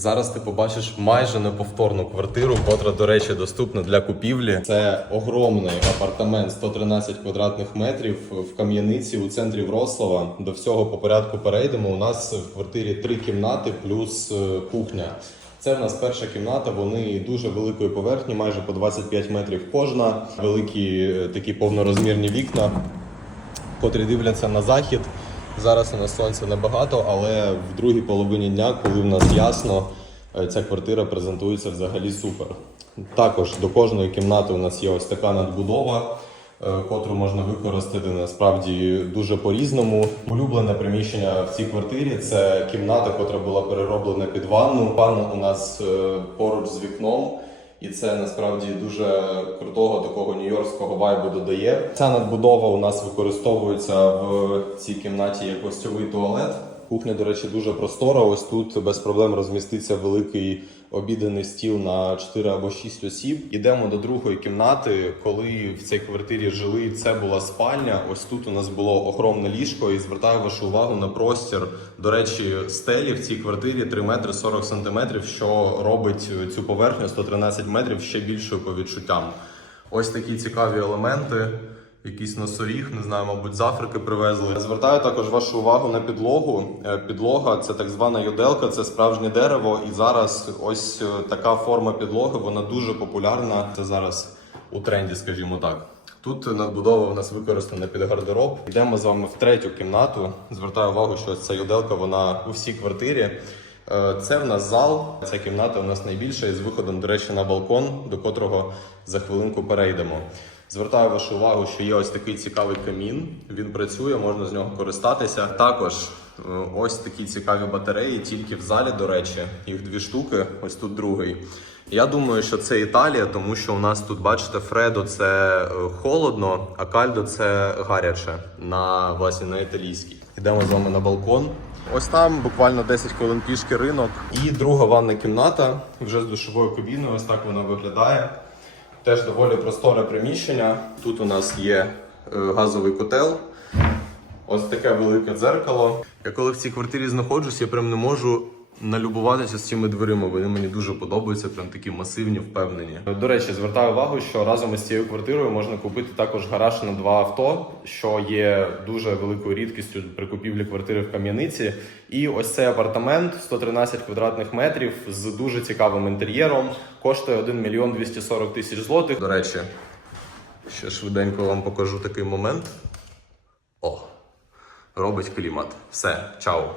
Зараз ти побачиш майже неповторну квартиру, котра, до речі, доступна для купівлі. Це огромний апартамент 113 квадратних метрів в кам'яниці у центрі Врослава. До всього по порядку перейдемо. У нас в квартирі три кімнати плюс е, кухня. Це в нас перша кімната. Вони дуже великої поверхні, майже по 25 метрів кожна. Великі е, такі повнорозмірні вікна котрі дивляться на захід. Зараз у нас сонця небагато, але в другій половині дня, коли в нас ясно, е, ця квартира презентується взагалі супер. Також до кожної кімнати у нас є ось така надбудова, е, котру можна використати насправді дуже по-різному. Улюблене приміщення в цій квартирі це кімната, котра була перероблена під ванну. Ванна у нас е, поруч з вікном. І це насправді дуже крутого такого нью-йоркського вайбу додає. Ця надбудова у нас використовується в цій кімнаті як гостьовий туалет. Кухня, до речі, дуже простора. Ось тут без проблем розміститься великий обіденний стіл на 4 або 6 осіб. Ідемо до другої кімнати. Коли в цій квартирі жили, це була спальня. Ось тут у нас було огромне ліжко, і звертаю вашу увагу на простір. До речі, стелі в цій квартирі 3 метри 40 сантиметрів, що робить цю поверхню 113 метрів ще більшою по відчуттям. Ось такі цікаві елементи. Якийсь носоріг, не знаю, мабуть, з Африки привезли. Звертаю також вашу увагу на підлогу. Е, Підлога це так звана юделка, це справжнє дерево. І зараз ось е, така форма підлоги, вона дуже популярна. Це зараз у тренді, скажімо так. Тут надбудова у нас використана під гардероб. Йдемо з вами в третю кімнату. Звертаю увагу, що ця юделка вона у всій квартирі. Е, Це в нас зал. Ця кімната у нас найбільша із виходом, до речі, на балкон, до котрого за хвилинку перейдемо. Звертаю вашу увагу, що є ось такий цікавий камін. Він працює, можна з нього користатися. Також е, ось такі цікаві батареї, тільки в залі, до речі, їх дві штуки. Ось тут другий. Я думаю, що це Італія, тому що у нас тут, бачите, Фредо це е, холодно, а кальдо це гаряче на власне на італійській. Йдемо з вами на балкон. Ось там буквально 10 хвилин пішки ринок. І друга ванна кімната вже з душовою кабіною. Ось так вона виглядає. Теж доволі просторе приміщення. Тут у нас є е, газовий котел. Ось таке велике дзеркало. Я коли в цій квартирі знаходжусь, я прям не можу налюбуватися з цими дверима. Вони мені дуже подобаються, прям такі масивні, впевнені. До речі, звертаю увагу, що разом із цією квартирою можна купити також гараж на два авто, що є дуже великою рідкістю при купівлі квартири в Кам'яниці. І ось цей апартамент 113 квадратних метрів з дуже цікавим інтер'єром. Коштує 1 мільйон 240 тисяч злотих. До речі, ще швиденько вам покажу такий момент. О, робить клімат. Все, чао.